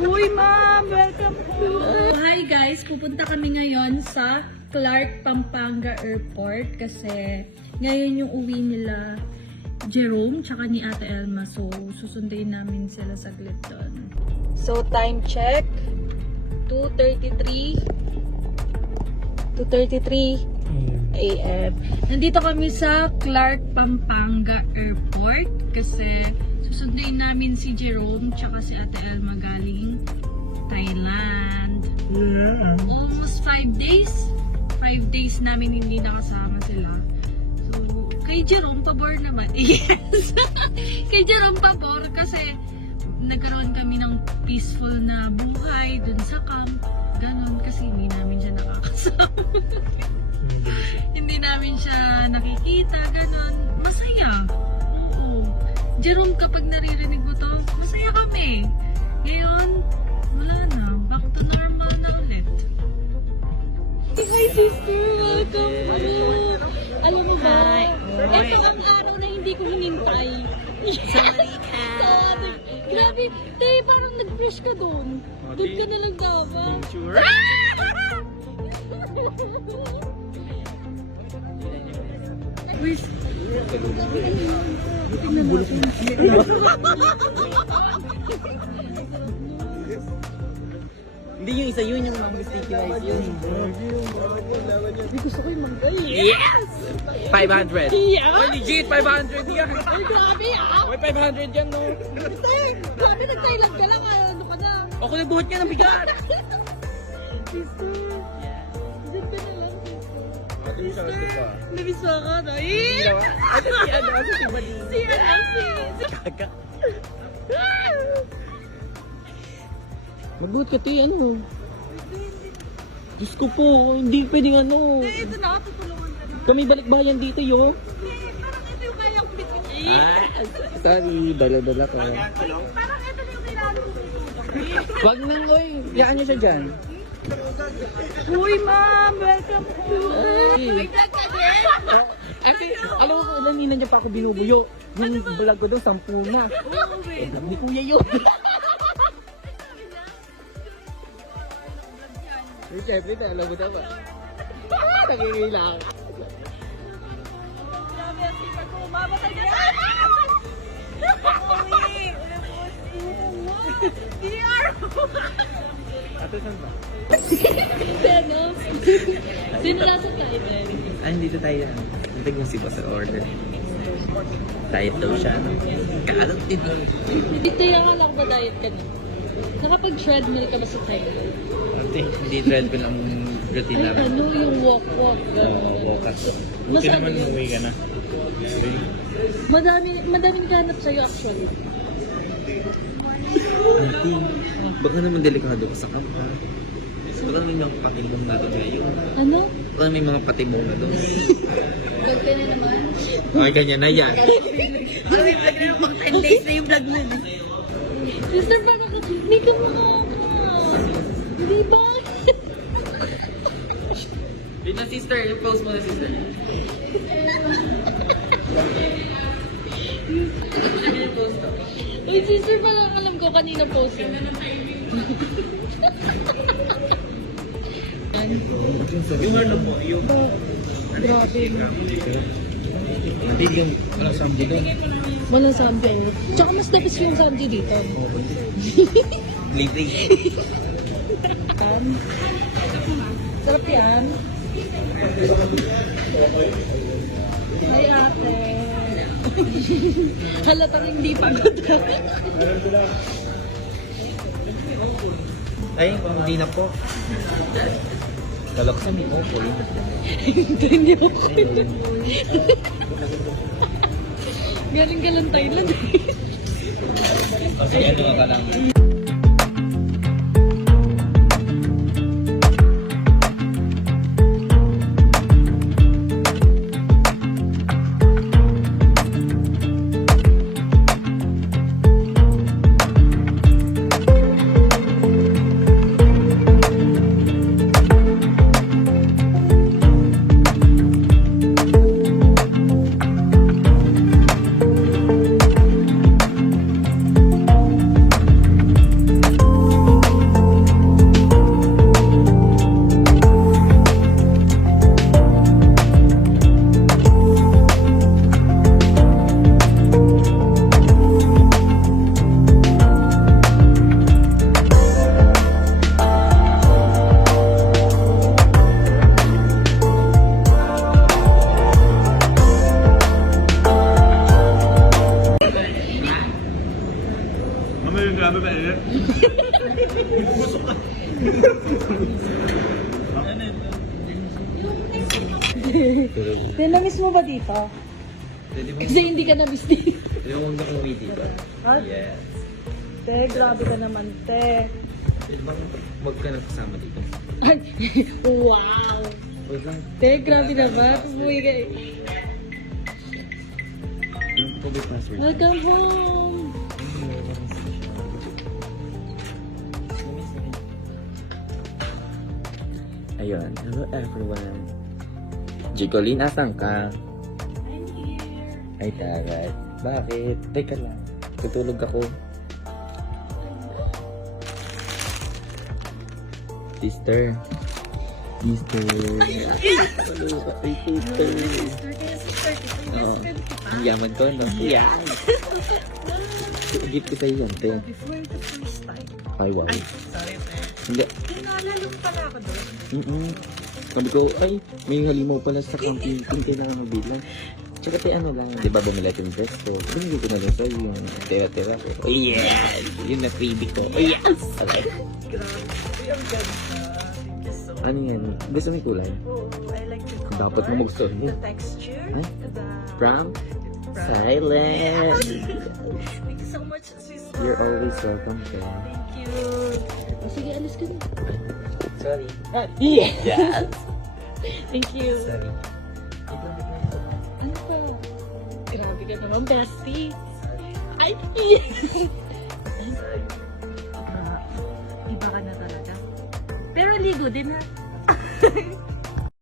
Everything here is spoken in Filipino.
Uy, ma'am! Welcome to... Hi guys! Pupunta kami ngayon sa Clark, Pampanga Airport kasi ngayon yung uwi nila Jerome tsaka ni Ate Elma. So, susunduin namin sila saglit doon. So, time check. 2:33 a.m. Nandito kami sa Clark, Pampanga Airport kasi susunduin namin si Jerome tsaka si Ate Elma galing Thailand. Yeah. Almost 5 days. 5 days namin hindi nakasama sila. So, kay Jerome, pabor naman. Yes! Kay Jerome, pabor kasi nagkaroon kami ng peaceful na buhay dun sa camp. Ganon kasi hindi namin siya nakakasama. Hindi namin siya nakikita. Ganon. Masaya. Oo. Jerome, kapag naririnig mo to, masaya kami. Ngayon, wala na. Back to normal na ulit. Hi sister, welcome. Alam mo ba? Ito ang araw na hindi ko hinintay. Sorry ka. Grabe, tayo parang nag-fresh ka doon. Doon ka na lang dapat. Sure. Wait. Hindi yung isa yun, yung mga sticky rice yun. Hindi gusto ko yung manggal. Yes! 500. Yeah? Oh, legit, 500 yan. Ay, grabe ah. May 500 yan, no? Grabe, nag-Thailand ka lang. Ano ka na? Ako nagbuhat niya ng bigat. Sister. Diyan ka na lang. Sister. Nabis pa ka, no? Eh! Ano si ano? Ano si Badi? Si Kaka. Magbuhat ka, te. Ano? Diyos ko po, hindi pwedeng ano. Ito na, tutulungan ka na. Kami balikbayan dito, yo. Parang ito yung kaya kong bitbit. Sorry, dala-dala ko. Parang ito na yung kailangan ko bitbit. Wag nang, oy. Yaan niyo siya dyan. Uy, ma'am! Welcome to... Hey. Vlog ka din? Kasi, alam mo, kanina niya pa ako binubuyo. Yung vlog ko daw, 10 na. Eh, vlog ni Kuya yun. Siyempre, alam mo dapat. Nangingailangan. Grabe ang sipa ko. Mamatay ka! Uy! DR! Ate, saan ba? Ano? Sino nasa title? Ay, dito tayo. Hindi kong si Boss order. Diet daw siya. Kakalot din. Dito yan ka lang ba diet ka na? Nakapag-treadmill ka ba sa title? Ate, hindi treadmill ang routine Ay, namin. ano yung walk-walk? Oo, walk-up. Mas naman umuwi ka na. Madaming ganap sa'yo actually. Ate, baka naman delikado ka sa camp, ha? Baka may mga patimong na doon ngayon. Ano? Baka may mga patimong na doon. Vlog ka na naman. Okay, ganyan na yan. Ay, vlog na naman. 10 days na yung vlog nun. Sister, parang hindi ka Di ba? Wait na, sister. Yung post mo na, sister. Uy, sister, parang alam ko kanina post mo. Yung ano mo, yung... Grabe. Hindi yung walang sambo doon. Walang sambi. Tsaka mas tapos yung sambi dito. Late. Sarap yan. Ay, ate. Halatang hindi pagod. Ay, hindi na po. Kalaksan mo po. Hindi ako. Galing ka lang Thailand. Kasi ano ka lang. Namiss mo ba dito? Pwede mo, Kasi hindi ka namiss dito. pwede mo na umuwi dito. Ha? Yes. Te, grabe ka naman, te. Pwede bang wag ka na kasama dito? Ay, wow! Wait lang. Te, grabe naman. Umuwi ka. Yung COVID password. Welcome home! Ayun. Hello everyone. Jicolin, asan ka? I'm here. Ay, taray. Bakit? Teka lang. Tutulog ako. Sister. Sister. Ay, sister. Sister, kaya sister kita. Oo. Best friend kita. Ang yaman ko, no? Yan. Gift ko sa'yo yan, te. Before the first time. Ay, wow. Sorry, te. Hindi. Naalala mo pala ako doon. Sabi ko, ay, may halimaw pala sa camping. Kailangan mabilang. Tsaka te, ano lang, di ba bumila yung dress ko? Binigay ko na lang sa'yo yung tira-tira ko. Oh, yes! Yun na freebie ko. Oh, yes! Okay. Grabe. Uy, ang ganda. Thank you so much. Ano yan? Gusto mo yung kulay? Oh, I like the color. Dapat mo magustuhan The yun. texture. Huh? The... From? Silent! Thank you so much, sister. You're always welcome, te. Thank you. Oh, sige, alis ka na. Sorry. Yes! Thank you. Sorry. Ano pa? Grabe ka naman, bestie. Ay, yes! Iba ka na talaga. Pero ligo din ha.